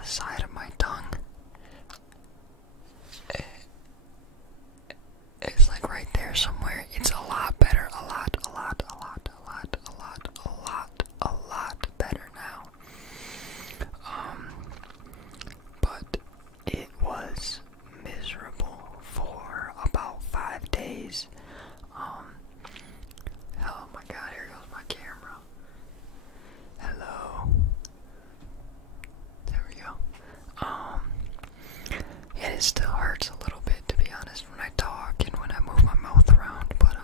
the side of my tongue. It's like right there somewhere. It's a lot better. A lot better now. But it was miserable for about 5 days. Oh my god, here goes my camera. Hello. There we go. And it still hurts a little bit, to be honest, when I talk and when I move my mouth around, but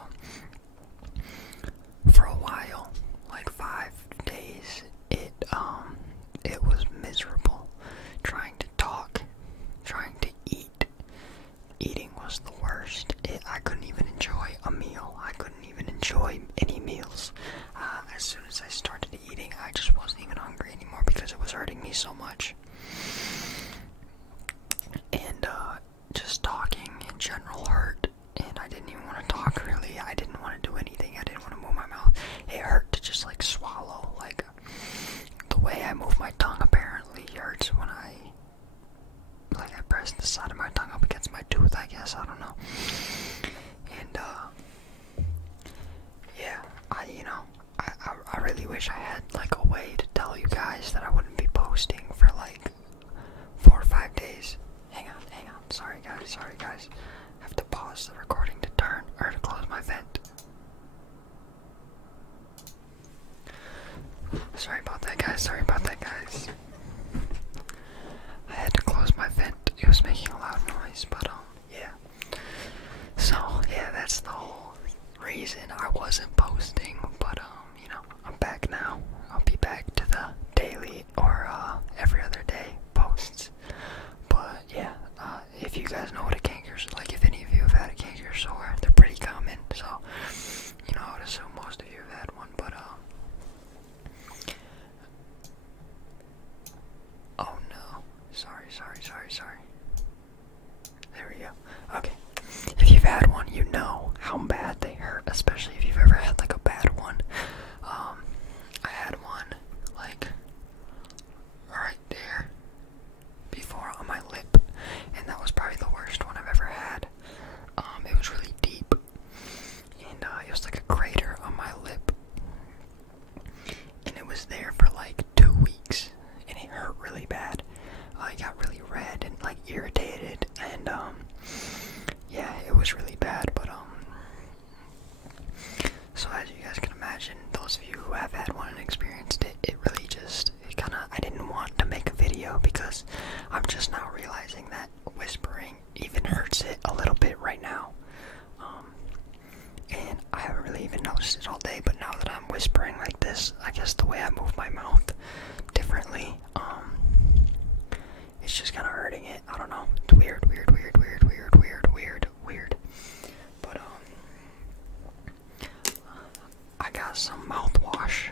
for a while, like 5 days, it was miserable. Trying to talk, trying to eat. Eating was the worst. I couldn't even enjoy a meal. I couldn't even enjoy any meals. As soon as I started eating, I just wasn't even hungry anymore because it was hurting me so much. And just talking in general hurt, and I didn't even want to talk really. I didn't want to do anything. I didn't want to move my mouth. It hurt to just like swallow. Like the way I move my tongue apparently hurts when I press the side of my tongue up against my tooth, I guess. I don't know. And yeah, I really wish I had like a way to tell you guys that I wouldn't be posting for like 4 or 5 days. Hang on. Sorry guys. I have to pause the recording to close my vent. Sorry about that, guys. I had to close my vent. It was making a loud noise, but yeah. So yeah, that's the whole reason I wasn't posting. But I'm back now. I'll be back to the daily or every other day posts. But yeah, if you guys know what a canker, like if any of you have had a canker sore, they're pretty common. So I would assume most of you have had one. But oh no, sorry. There we go. Okay, if you've had one, you know how bad they hurt, especially if you've ever had like a bad one. I had one like right there before on my lip, and that was probably the worst one I've ever had. It was really deep, and it was like a crater on my lip, and it was there for like 2 weeks, and it hurt really bad. I got really red and like irritated, and yeah, it was really bad. But so as you guys can imagine, those of you who have had one and experienced it, I didn't want to make a video because I'm just now realizing that whispering even hurts it a little bit right now. And I haven't really even noticed it all day, but now that I'm whispering like this, I guess the way I move my mouth differently, it's just kind of hurting it. I don't know. It's weird. But I got some mouthwash.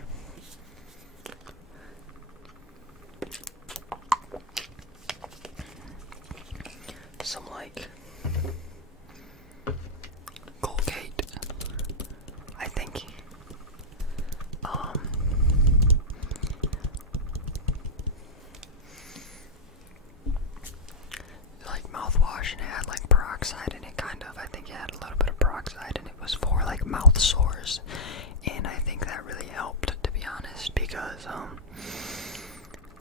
Some like Colgate, I think. Like mouthwash, and it had like peroxide in it, kind of. I think it had a little bit of peroxide, and it was for like mouth sores, and I think that really helped, to be honest, because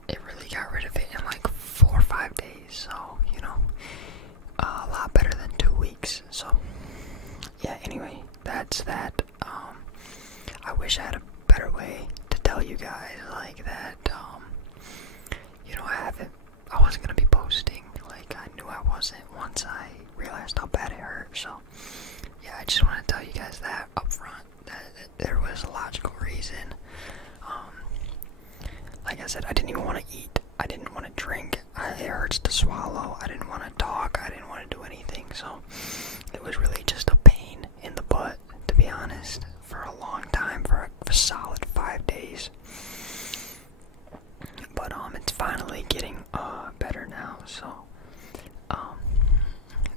it really got rid of it in like 4 or 5 days. So a lot better than 2 weeks. So yeah, anyway, that's that. I wish I had a better way to tell you guys like that. I wasn't gonna be posting. Like I knew I wasn't once I realized how bad it hurt. So yeah, I just want to tell you guys that up front, that there was a logical reason. Like I said, I didn't even want to eat. I didn't want to drink. It hurts to swallow. I didn't want to talk. I didn't want to do anything. So it was really just a pain in the butt, to be honest, for a long time, for a solid 5 days. But it's finally getting better now. So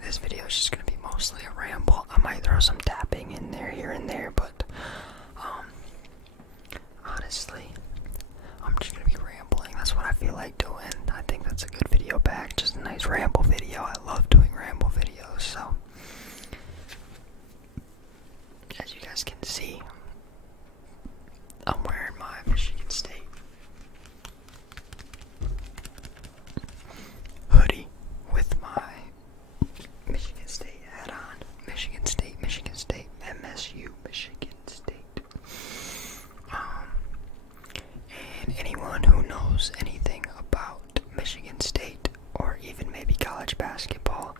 this video is just gonna be mostly a ramble. I might throw some tapping in there here and there, but honestly, I'm just gonna be rambling. That's what I feel like doing. I think that's a good video back. Just a nice ramble video. I love doing ramble videos. So, as you guys can see, I'm wearing my Michigan State hoodie with my Michigan State hat on. Michigan State, MSU, Michigan State. And anyone who knows anything about Michigan State, or even maybe college basketball,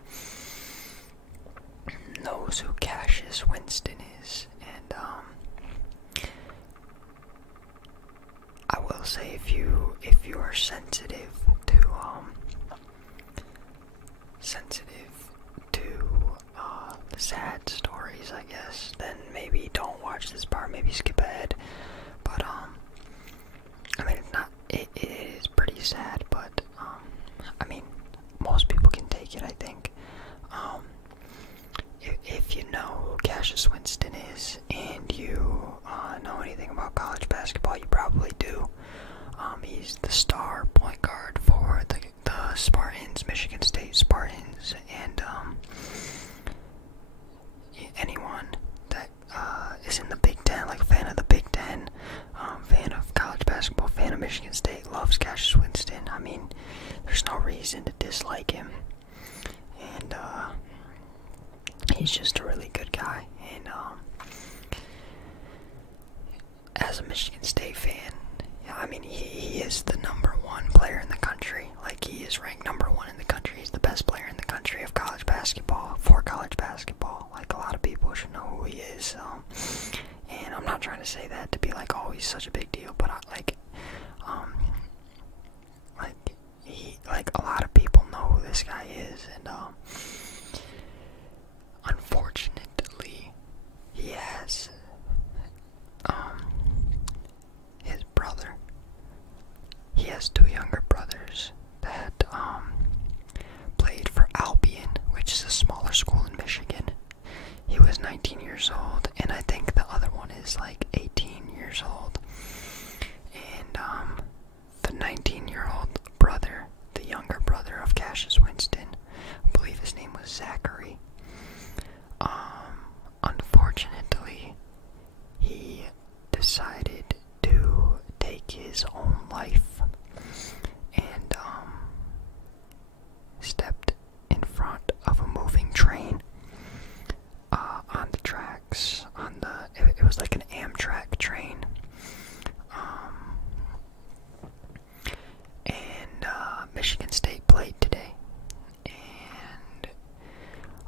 knows who Cassius Winston is. And I will say, if you are sensitive to sad stories, I guess, then maybe don't watch this part, maybe skip ahead. But I mean, it is pretty sad, but I mean, most people can take it, I think. If you know who Cassius Winston is, and you know anything about college basketball, you probably do. He's the star point guard for the Spartans, Michigan State Spartans, and anyone that is in the Big Ten, like fan of the Big Ten, fan of college basketball, fan of Michigan State, loves Cassius Winston. I mean, there's no reason to dislike him, and he's just a really good guy. And as a Michigan State fan, I mean, he is the #1 player in the country. Like, he is ranked #1 in the country. He's the best player in the country of college basketball, for college basketball. Like, a lot of people should know who he is. And I'm not trying to say that to be like, oh, he's such a big deal, but like a lot of people know who this guy is. And unfortunately, he has his brother. He has 2 younger brothers that played for Albion, which is a smaller school in Michigan. He was 19 years old, and I think the other one is like 18 years old. And the 19-year-old brother, the younger brother of Cassius Winston, I believe his name was Zachary. Unfortunately, he decided to take his own life, and stepped in front of a moving train on the tracks. It was like an Amtrak train, and Michigan State played today, and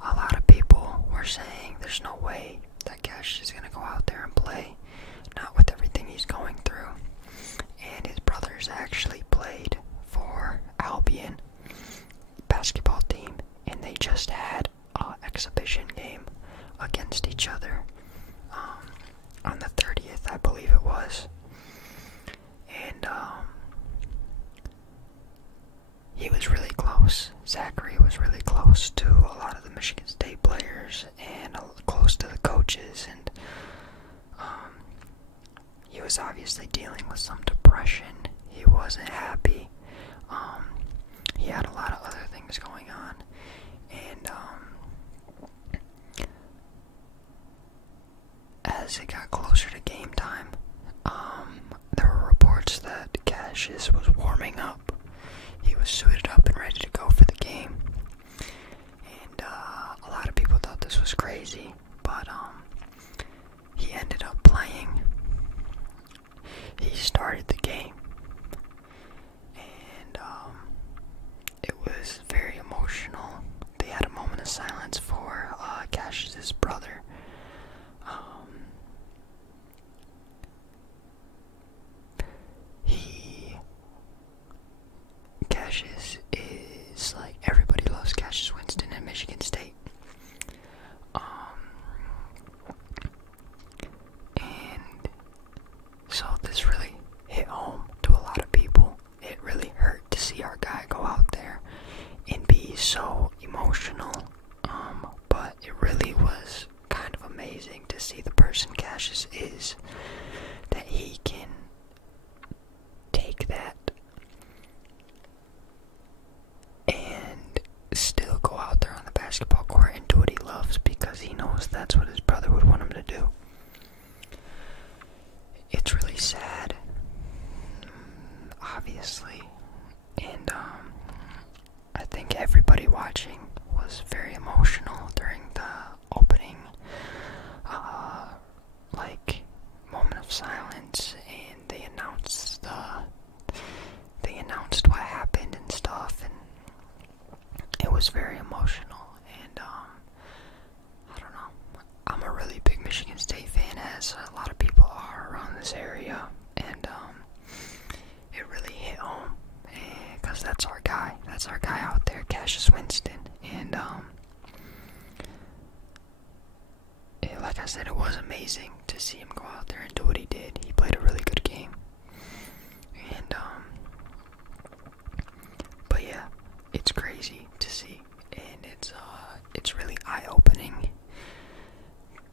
a lot of people were saying there's no way that Cash is gonna go out there and play, not with everything he's going through. And his brothers actually played for Albion basketball team, and they just had an exhibition game against each other on the 30th, I believe it was. And he was really close. Zachary was really close to a lot of the Michigan State players, and close to the coaches, and he was obviously dealing with some depression. He wasn't happy. He had a lot of other things going on, and as it got closer to game time, there were reports that Cassius was warming up. He was suited up and ready to go for the game, and a lot of people thought this was crazy, but he ended up playing. He started the game, and it was very emotional. They had a moment of silence for Cassius's brother. Cassius is like, everybody loves Cassius Winston at Michigan State. And so this really hit home to a lot of people. It really hurt to see our guy go out there and be so emotional. But it really was kind of amazing to see the person Cassius is, that he can take that that's what his brother would want him to do. It's really sad, obviously, and I think everybody watching was very emotional during the opening, like, moment of silence, and they announced what happened and stuff, and it was very emotional. And I don't know, I'm a really big Michigan State fan, as a lot of people are around this area, and it really hit home, because that's our guy out there, Cassius Winston. And like I said, it was amazing to see him go out there and do what he did. He played a really good game. And but yeah, it's crazy to see, and it's really eye-opening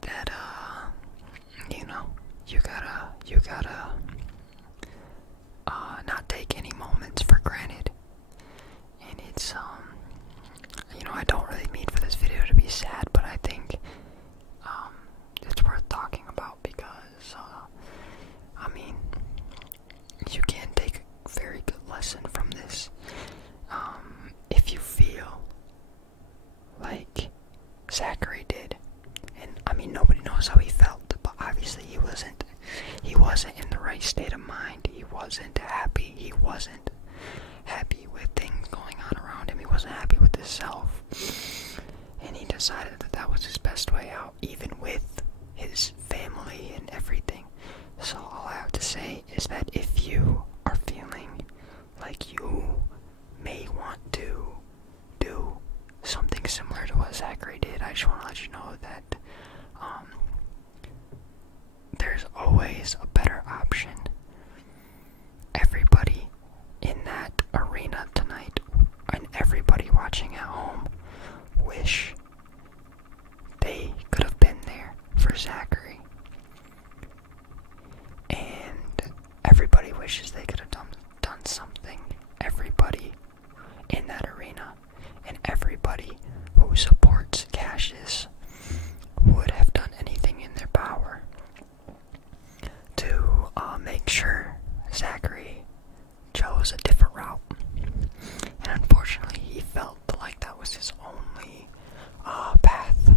that you gotta not take any moments for granted. And it's I don't really mean for this video to be sad, but I think it's worth talking about, because you can take a very good lesson from this. If you feel like Zachary did, and nobody knows how he felt, but obviously he wasn't in the right state of mind. He wasn't happy. He wasn't happy with things going on around him. He wasn't happy with himself, and he decided that that was his best way out, even with his family and everything. So all I have to say is that if you are feeling like you may want to do something similar to what Zachary did, I just want to let you know that there's always a better option. Everybody in that arena tonight, and everybody watching at home, wish they could have been there for Zachary. And everybody wishes they could have done something. Everybody in that arena, and everybody who supports Cassius, would have done anything in their power to make sure Zachary chose a different route. And unfortunately, he felt like that was his only path.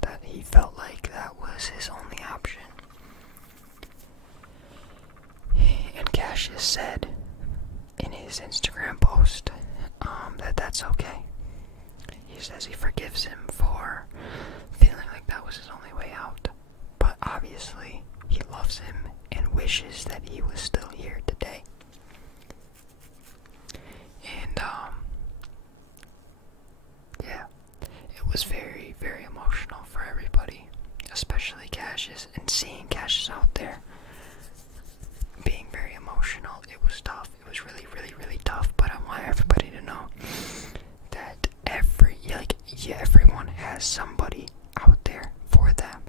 That he felt like that was his only option. And Cassius said in his Instagram post that that's okay. He says he forgives him for feeling like that was his only way out. But obviously, he loves him and wishes that he was still here today. And yeah, it was very, very emotional for everybody, especially Cassius, and seeing Cassius out there being very emotional. It was tough. It was really, really, really tough. But I want everybody to know that everyone has somebody out there for them.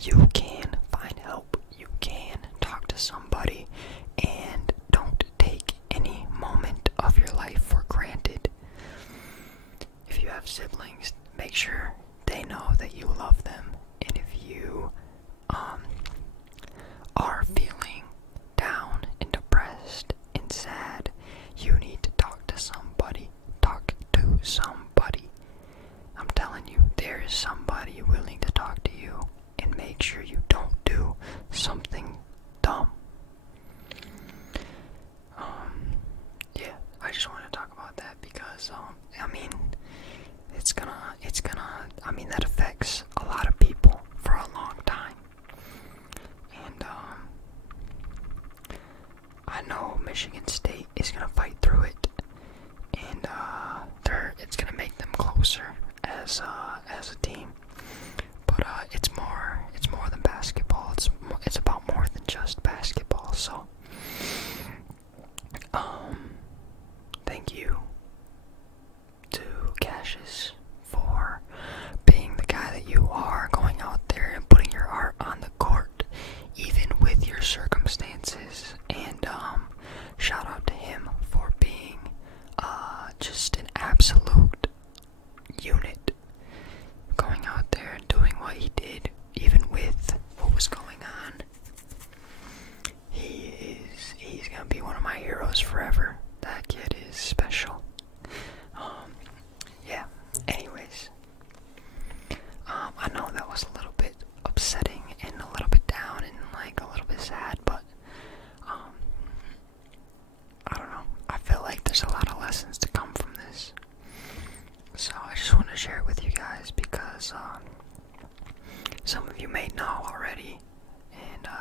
You can find help. You can talk to somebody, and don't take any moment of your life for granted. If you have siblings, make sure they know that you love them. And if you are feeling down and depressed and sad, you need to talk to somebody. Talk to somebody. I'm telling you, there is somebody willing to talk to you, and make sure you don't do something dumb. Yeah, I just want to talk about that because, that affects a lot of people for a long time. And, I know Michigan State is going to fight through it, and, it's going to make them closer as a team. But, it's more than basketball. It's about more than just basketball. So, thank you to Cassius for being the guy that you are, going out there and putting your art on the court, even with your circumstances. And shout out to him for being just an absolute unit, going out there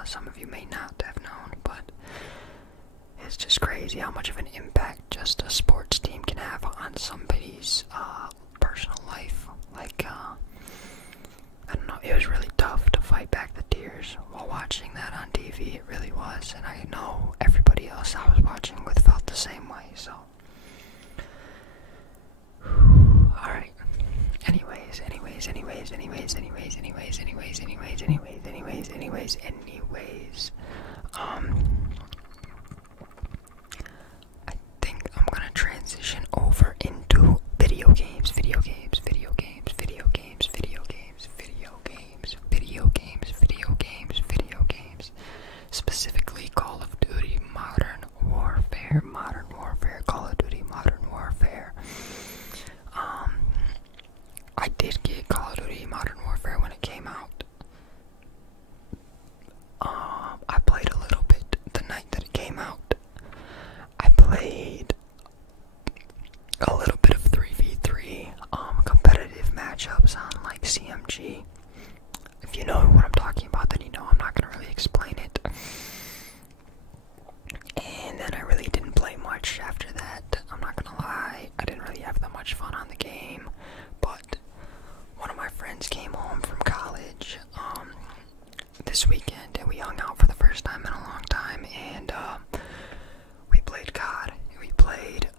some of you may not have known, but it's just crazy how much of an impact just a sports team can have on somebody's personal life. Like, I don't know, it was really tough to fight back the tears while watching that on TV. It really was, and I know everybody else I was watching with felt the same way, so. Alright. Anyways, I think I'm gonna transition over into video games. Specifically Call of Duty Modern Warfare, Call of Duty Modern Warfare. I did get Call of Duty Modern Warfare when it came out. I played a little bit the night that it came out. I played a little bit of 3v3 competitive matchups on like CMG. If you know what I'm talking about, then you know I'm not gonna really explain it. And then I really didn't play much after that. I'm not gonna lie, I didn't really have that much fun on the game. But one of my friends came home from college this weekend, and we hung out for the first time in a long time, and we played COD. We played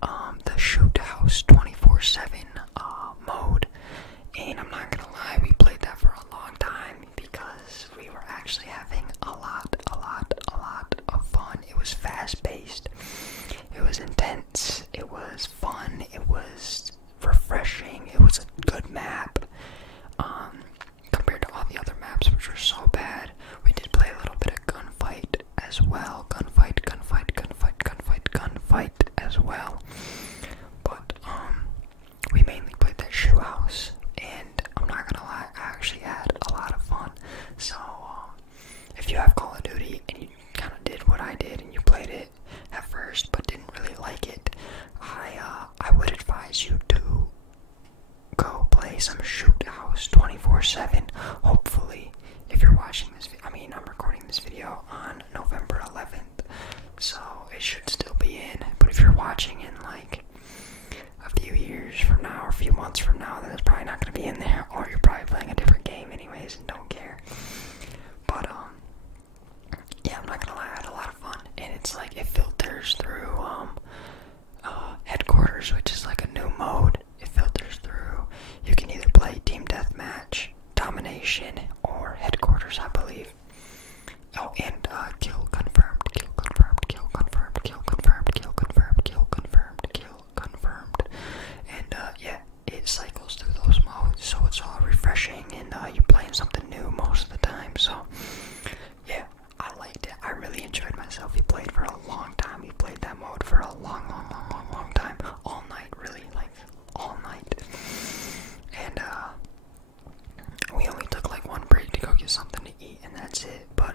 the Shoot House 24/7 mode, and I'm not gonna lie, we played that for a long time because we were actually having a lot of fun. It was fast-paced, it was intense, it was fun, it was refreshing, it was a good map. Compared to all the other maps, which were so bad. We did play a little bit of gunfight as well. Gunfight as well. But we mainly played that Shoe House, and I'm not gonna lie, I actually had a lot of fun. So if you have Call of Duty and you kind of did what I did and you played it at first but didn't really like it, I would advise you to go play some Shoot House 24/7. Hopefully, if you're watching this, I'm recording this video on November 11th, so it should still be in. But if you're watching in like a few years from now or a few months from now, then it's probably not going to be in there, or you're probably playing a different game anyways and don't care. But yeah, I'm not gonna lie, I had a lot of fun, and it's like it filters through Headquarters, which is like a new mode. It filters through. You can either play Team Deathmatch, Domination, or Headquarters, I believe. Oh, and kill confirmed. And yeah, it cycles through those modes, so it's all refreshing, and you're playing something new most of the time. So yeah, I liked it. I really enjoyed myself. We played for a long time. We played that mode for a long time. All night, really, like all night. And we only took like one break to go get something to eat, and that's it. But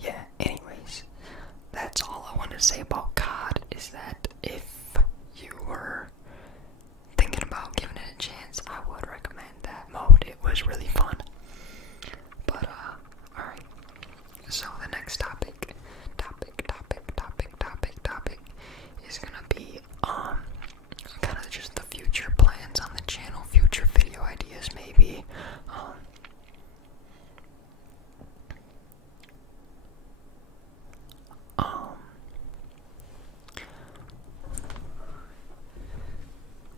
yeah, anyways, that's all I wanted to say about COD, is that if you were thinking about giving it a chance, I would recommend that mode. It was really fun. But alright. So the next topic is gonna be kind of just the future plans on the channel, future video ideas maybe.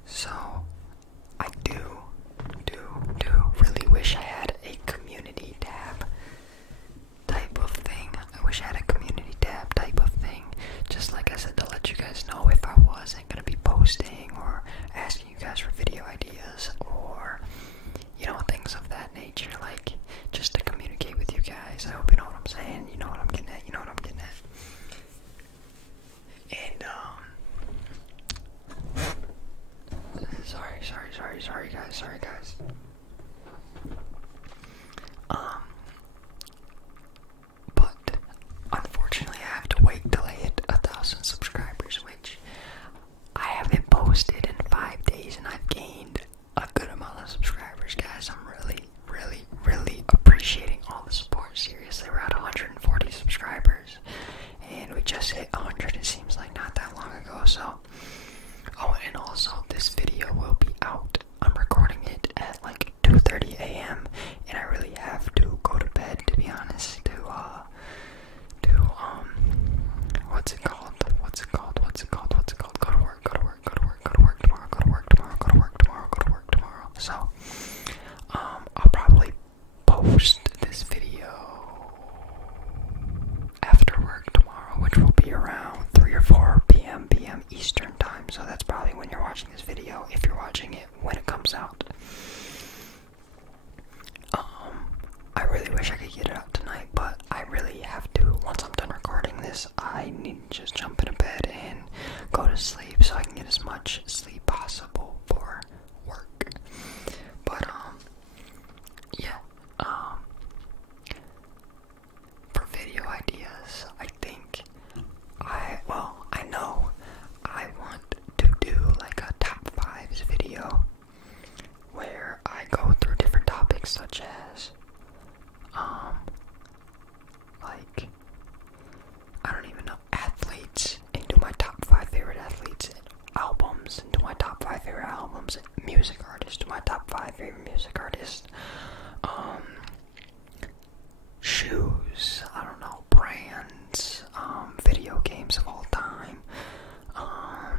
So I do really wish I had a community tab type of thing. I wish I had a community tab type of thing. Just like I said, to let you guys know if I wasn't gonna be posting or asking you guys for video ideas or, you know, things of that nature. Like, just to communicate with you guys. I hope you know what I'm saying. You know what I'm getting at. And sorry guys. But unfortunately I have to wait till I hit 1,000 subscribers, which I haven't posted in 5 days, and I've gained a good amount of subscribers, guys. I'm really appreciating all the support. Seriously, we're at 140 watching this video, if you're watching it when it comes out. I really wish I could get it out tonight, but I really have to. Once I'm done recording this, I need to just jump into bed and go to sleep so I can get as much sleep possible for work. But yeah, for video ideas, I think I know I want to do like a top 5s video where I go through different topics such as like, I don't even know, athletes, and do my top 5 favorite athletes, and albums, and do my top 5 favorite albums, and music artists, do my top 5 favorite music artists, shoes, I don't know, brands, video games of all time, I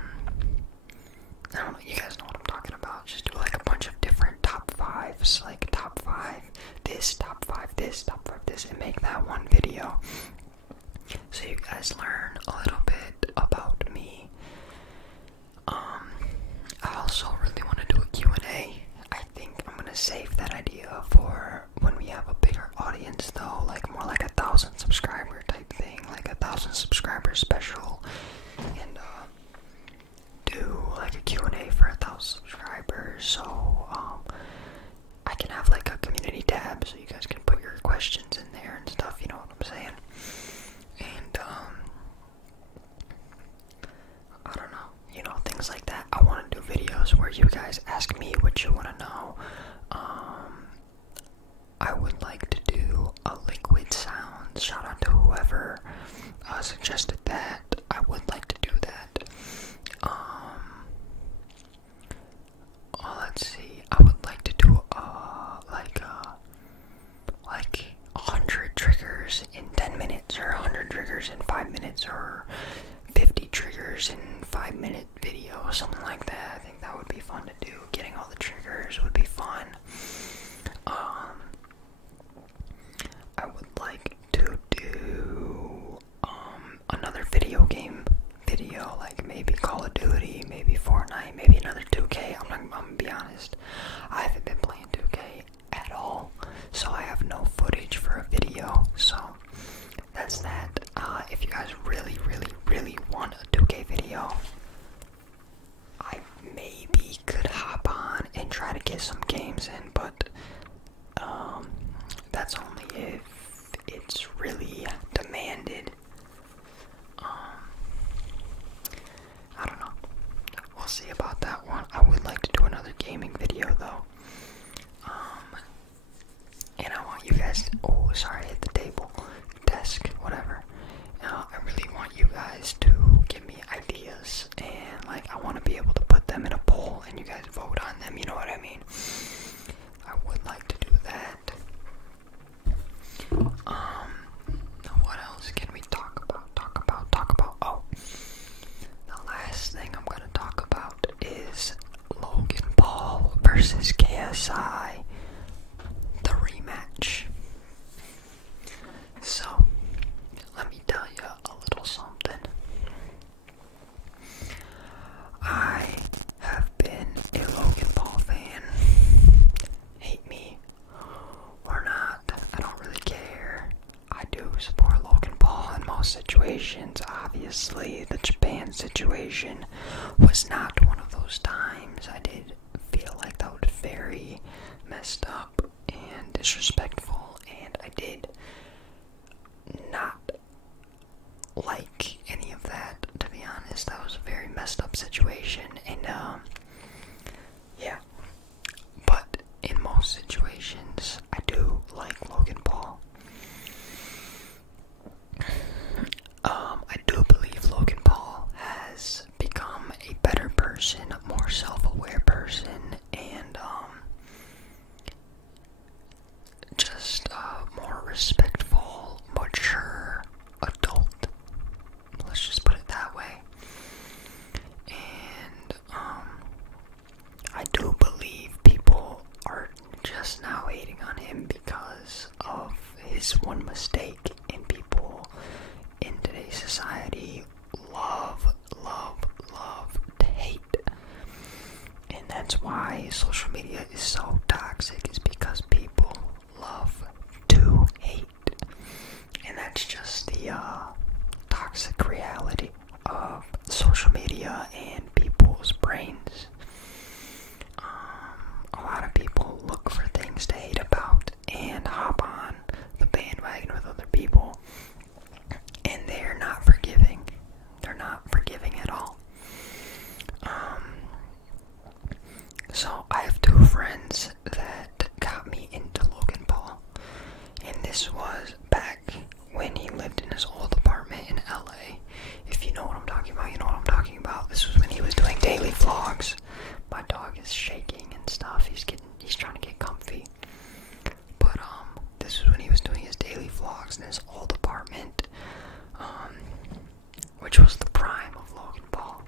don't know, you guys know what I'm talking about. Just do like a bunch of different top 5s, like top 5 this, top 5 this, top 5 this, and make that one video so you guys learn a little bit about me. I also really want to do a Q&A. I think I'm gonna save that idea for when we have a bigger audience though, like more like 1,000 subscriber type thing, like 1,000 subscriber special, and do like a Q&A for 1,000 subscribers, so I can have like a community tab so you guys can put your questions in there and stuff, you know what I'm saying? And I don't know, you know, things like that. I want to do videos where you guys ask me what you want to know. I would like to do a liquid sounds. Shout out to whoever suggested that. I would like to do that. Let's see. I would like to do like 100 triggers in 10 minutes, or 100 triggers in 5 minutes, or 50 triggers in 5-minute video, something like that. I think that would be fun to do. Getting all the triggers would be fun. I would like to do another video game video, like maybe Call of Duty, maybe Fortnite, maybe another 2K. I'm gonna be honest, I haven't been playing 2K at all, so I have no footage for a video, so that's that. If you guys really want a 2K video, I maybe could hop on and try to get some games in, but that's only if it's really demanded. I don't know. We'll see about that one. I would like to do another gaming video though. And I want you guys to, oh, sorry, I hit the table, desk, whatever. I really want you guys to give me ideas, and like I want to be able to put them in a poll and you guys vote on them, you know what I mean? I would like to do that. What else can we talk about? Oh, the last thing I'm gonna talk about is Logan Paul versus KSI, the rematch. So, let me tell you a little something. I have been a Logan Paul fan. Hate me or not, I don't really care. I do support Logan Paul in most situations. Obviously, the Japan situation was not one of those times. I did feel like that was very messed up and disrespectful, and I did not like any of that, to be honest. That was a very messed up situation, and yeah. But in most situations, I do like Logan Paul. I do believe Logan Paul has become a better person, a more self-aware person, and just a more respectful, mature adult. Let's just put it that way. And I do believe people are just now hating on him because of his one mistake, and people in today's society love to hate. reasons why social media is so toxic is because people love to hate. And that's just the toxic reality of social media and people's brains. A lot of people look for things to hate about and hop on the bandwagon with other people, and they're not forgiving. They're not forgiving at all. So I have two friends that got me into Logan Paul, and this was back when he lived in his old apartment in LA. If you know what I'm talking about, you know what I'm talking about. This was when he was doing daily vlogs. My dog is shaking and stuff. He's trying to get comfy. But this was when he was doing his daily vlogs in his old apartment, which was the prime of Logan Paul.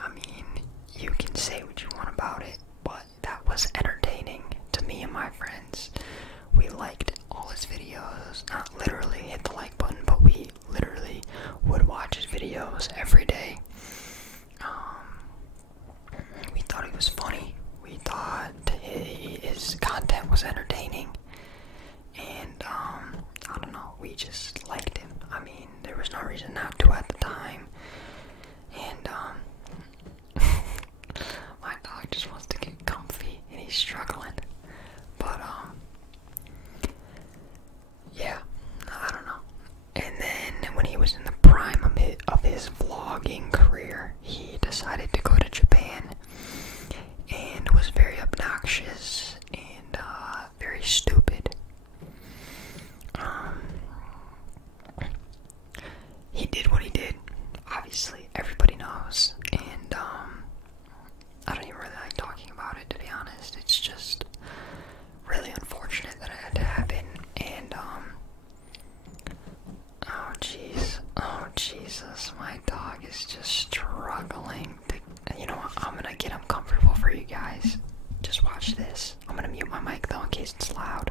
I mean, you can say what you want about it, but that was entertaining to me and my friends. We liked all his videos, not literally hit the like button, but we literally would watch his videos every day. We thought he was funny. We thought his content was entertaining. And, I don't know, we just liked him. I mean, there was no reason not to at the time. And, my dog just wants to get comfy, and he's struggling. But, yeah, I don't know. And then, when he was in the prime of his vlogging career, he decided to go to Japan, and was very obnoxious, and, very stupid. He did what he did. Obviously, everybody knows, and I don't even really like talking about it, to be honest. It's just really unfortunate that it had to happen, and oh jeez, oh Jesus, my dog is just struggling to, you know what, I'm gonna get him comfortable for you guys. Just watch this. I'm gonna mute my mic though in case it's loud.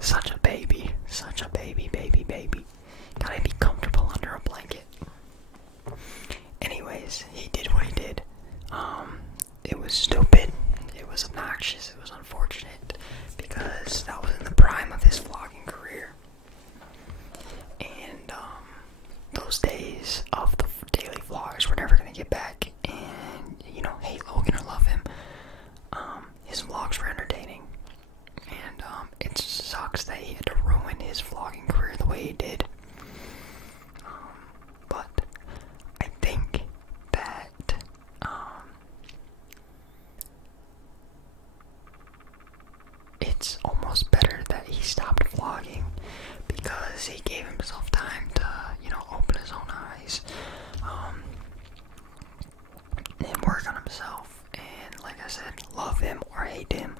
Such a baby. Gotta be comfortable under a blanket. Anyways, he did what he did. It was stupid, it was obnoxious, it was unfortunate, because that was in the prime of his vlogging career. And, those days of the daily vlogs, we're never gonna get back. And, you know, hate Logan or love him, his vlogs were entertaining. And, it sucks that he had to ruin his vlogging career the way he did. But I think that, it's almost better that he stopped vlogging, because he gave himself time to, you know, open his own eyes, and work on himself. And like I said, love him or hate him,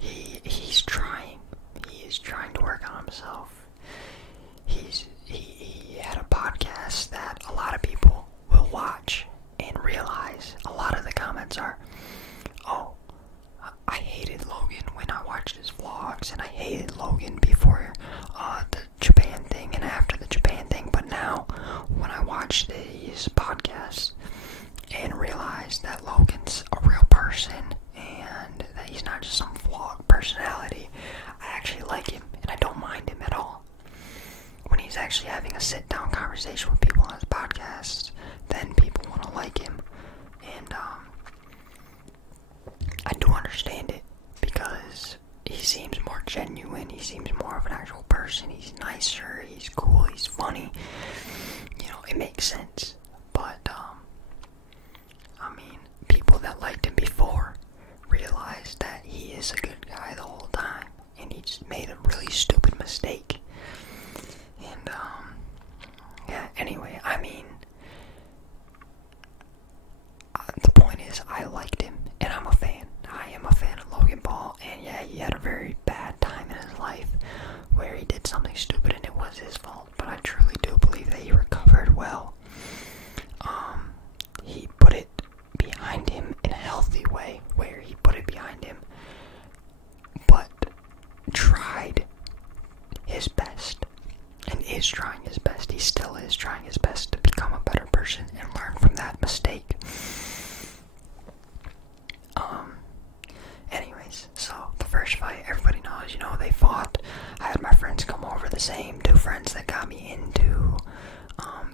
he's trying. He is trying to work on himself. He had a podcast that a lot of people will watch and realize a lot of the comments are, oh, I hated Logan when I watched his vlogs, and I hated Logan before the Japan thing and after the Japan thing, but now when I watch these podcasts and realize that Logan's a real person and that he's not just some vlog personality, I actually like him, and I don't mind him at all. When he's actually having a sit-down conversation with people on his podcast, then people want to like him. And I do understand it, because he seems more genuine, he seems more of an actual person, he's nicer, he's cool, he's funny, you know, it makes sense. But, I mean, people that liked him before realized that he is a good guy the whole time, and he just made a really stupid mistake his best. And is trying his best. He still is trying his best to become a better person and learn from that mistake. Anyways, so the first fight, everybody knows, you know, they fought. I had my friends come over, the same two friends that got me into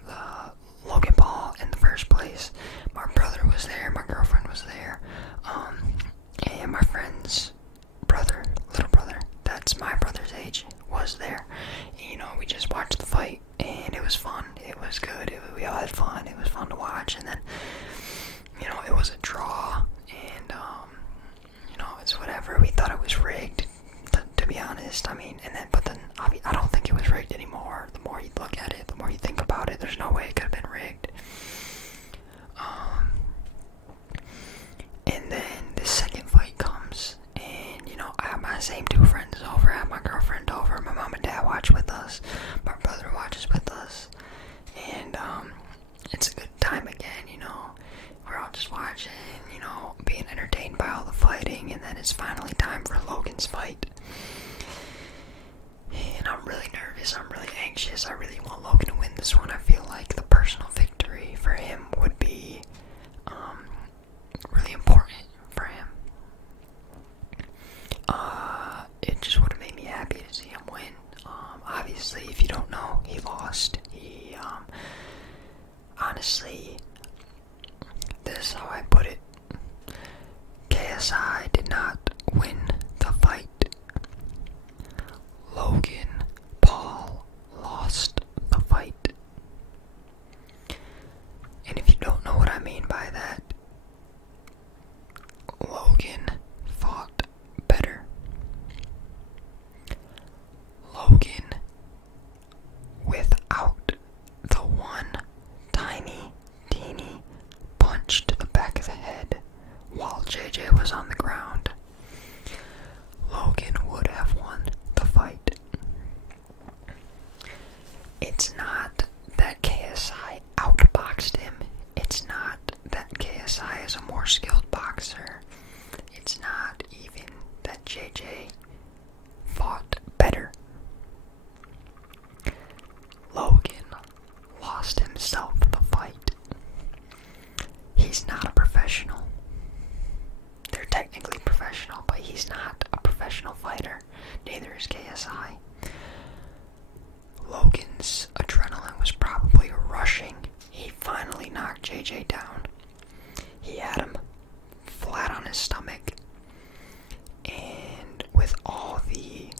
the Logan Paul in the first place. My brother was there, my girlfriend was there, and my friend's brother, little brother, that's my brother's age, was there. And, you know, we just watched the fight, and it was fun. It was good. We all had fun. It was fun to watch. And then, you know, it was a draw, and you know, it's whatever. We thought it was rigged, to be honest. I mean, but then I don't think it was rigged anymore. The more you look at it, the more you think about it, there's no way it could have been rigged. And then the second fight comes, and, you know, I have my same two friends over, I have my girlfriend over, my mom and dad watch with us, my brother watches with us, and it's a good time again, you know. We're all just watching, you know, being entertained by all the fighting, and then it's finally time for Logan's fight. And I'm really nervous, I'm really anxious, I really want Logan to win this one. I feel like the personal victory for him would be really important for him. It just would have made me happy to see him win. Obviously, if you don't know, he lost. He, honestly, this is how I put it. KSI did not win the fight. Logan Paul lost the fight. And if you don't know what I mean by that, Logan fought better. Logan, without the one tiny, teeny punch to the back of the head while JJ was on the ground, Logan would have won the fight. It's not that KSI outboxed him. It's not that KSI is a more skilled boxer. It's not even that JJ fought better. Logan lost himself the fight. He's not a professional. They're technically professional, but he's not a professional fighter. Neither is KSI. Logan's adrenaline was probably rushing. He finally knocked JJ down. He had him flat on his stomach, and with all the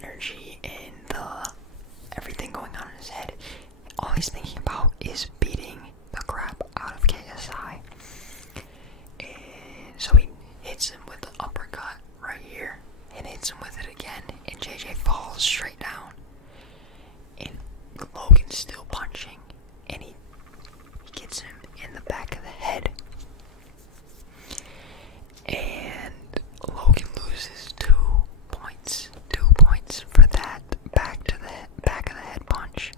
energy and everything going on in his head, all he's thinking about is beating the crap out of KSI. And so he hits him with the uppercut right here, and hits him with it again, and JJ falls straight down. And Logan's still punching, and he gets him in the back of the head. And Logan loses 2 points. 2 points for that back of the head punch.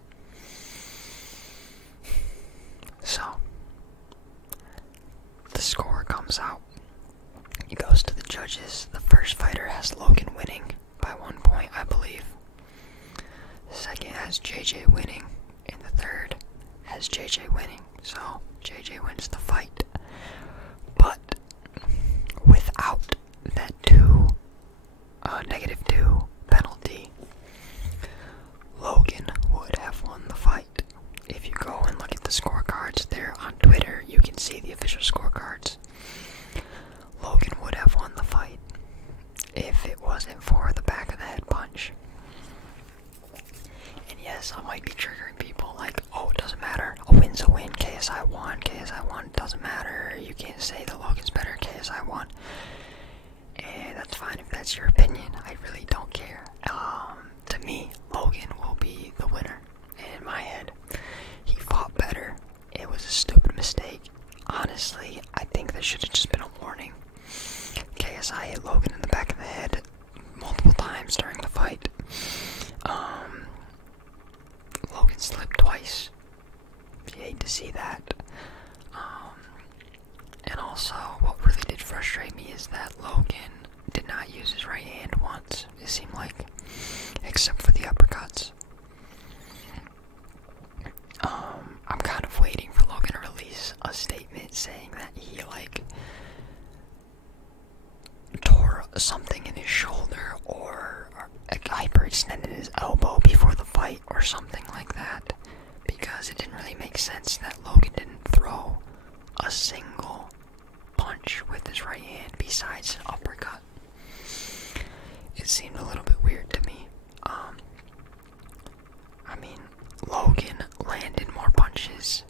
So the score comes out. It goes to the judges. The first fighter has Logan winning by 1 point, I believe. The second has JJ winning, and the third has JJ winning. So JJ wins the fight. But without that -2 penalty, Logan would have won the fight. If you go and look at the scorecards there on Twitter, you can see the official scorecards. Logan would have won the fight if it wasn't for the back of the head punch. And yes, I might be triggering people like, oh, it doesn't matter, a win's a win, KSI won, it doesn't matter. except for the uppercuts. I'm kind of waiting for Logan to release a statement saying that he, like, tore something in his shoulder or hyperextended his elbow before the fight or something like that, because it didn't really make sense that Logan didn't throw a single punch with his right hand besides an uppercut. It seemed a little bit weird to me. I mean, Logan landed more punches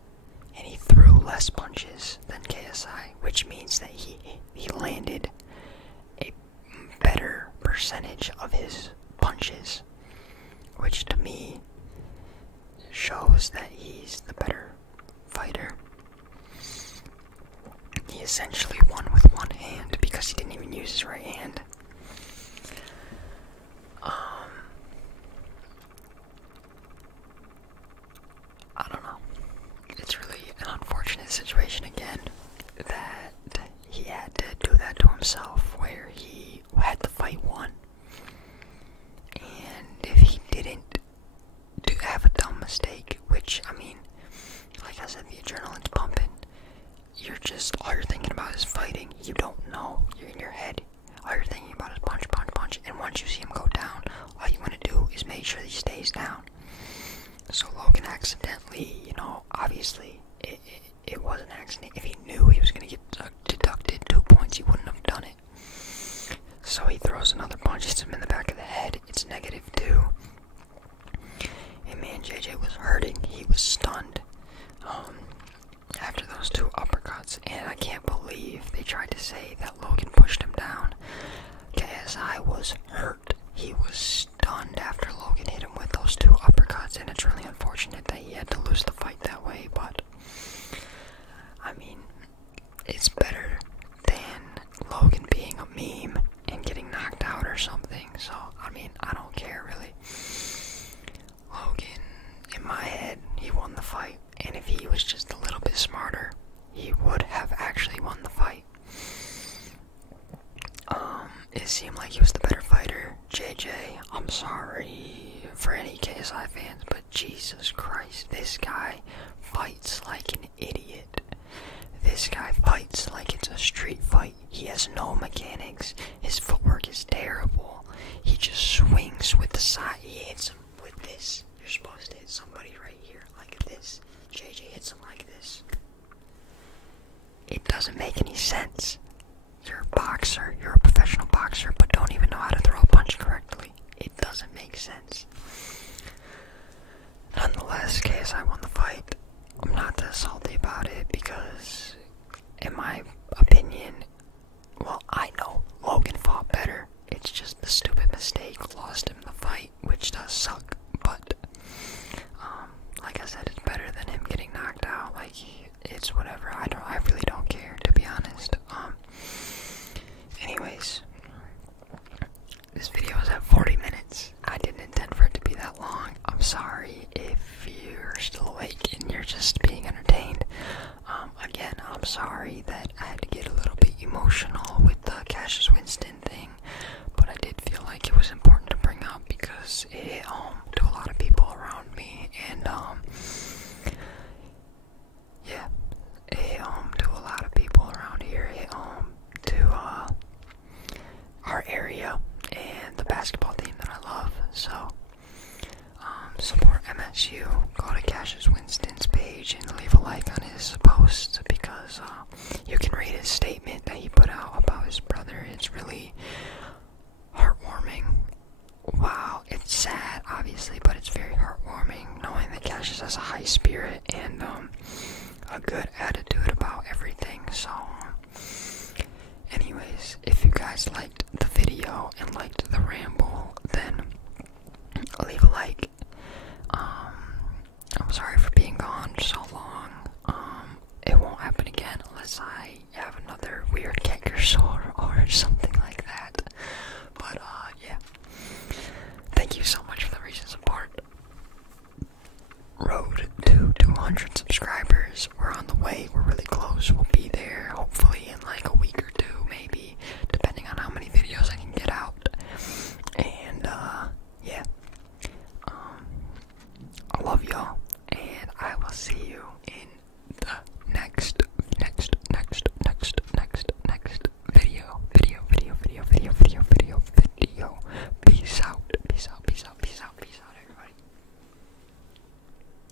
and he threw less punches than KSI, which means that he landed a better percentage of his punches, which to me shows that he's the better fighter. He essentially won with one hand because he didn't even use his right hand. I don't know. It's really an unfortunate situation again that he had to do that to himself, where he had the fight won. And if he didn't have a dumb mistake, which, I mean, like I said, the adrenaline's pumping. All you're thinking about is fighting. You don't know. You're in your head. All you're thinking about is punch, punch, punch. And once you see him go down, all you want to do is make sure that he stays down. So Logan accidentally, obviously, it was an accident. If he knew he was going to get deducted 2 points, he wouldn't have done it. So he throws another punch, hits him in the back of the head. It's -2. And man, JJ was hurting. He was stunned after those 2 uppercuts. And I can't believe they tried to say that Logan pushed him down. KSI was hurt. He was stunned after Logan hit him with those 2 uppercuts, and it's really unfortunate that he had to lose the fight that way, but I mean, it's better than Logan being a meme and getting knocked out or something. So, I mean, I don't care really. Logan, in my head, he won the fight, and if he was just a little bit smarter, he would have actually won the fight. It seemed like he was the better fighter. JJ, I'm sorry for any KSI fans, but Jesus Christ, this guy fights like an idiot. This guy fights like it's a street fight. He has no mechanics. His footwork is terrible. He just swings with the side. He hits him with this. You're supposed to hit somebody right here like this. JJ hits him like this. It doesn't make any sense. You're a boxer, you're a professional boxer, but don't even know how to throw a punch correctly. It doesn't make sense. Nonetheless, KSI won the fight. I'm not that salty about it because, in my opinion, well, I know Logan fought better. It's just the stupid mistake lost him the fight, which does suck, but, like I said, it's better than him getting knocked out. Like, it's whatever. I really don't care, to be honest. Anyways, this video is at 40 minutes. I didn't intend for it to be that long. I'm sorry if you're still awake and you're just being entertained. Again, I'm sorry that I had to get a little bit emotional with the Cassius Winston thing, but I did feel like it was important to bring up because it hit home to a lot of people around me, and yeah, it hit home to a lot of people around here. It hit home to our area and the basketball team that I love. So support MSU. Go to Cassius Winston's page and leave a like on his post, because you can read his statement that he put out about his brother. It's really heartwarming. Wow, it's sad obviously, but it's very heartwarming knowing that Cassius has a high spirit and a good attitude about everything. So anyways, if you guys liked the video and liked the ramble, then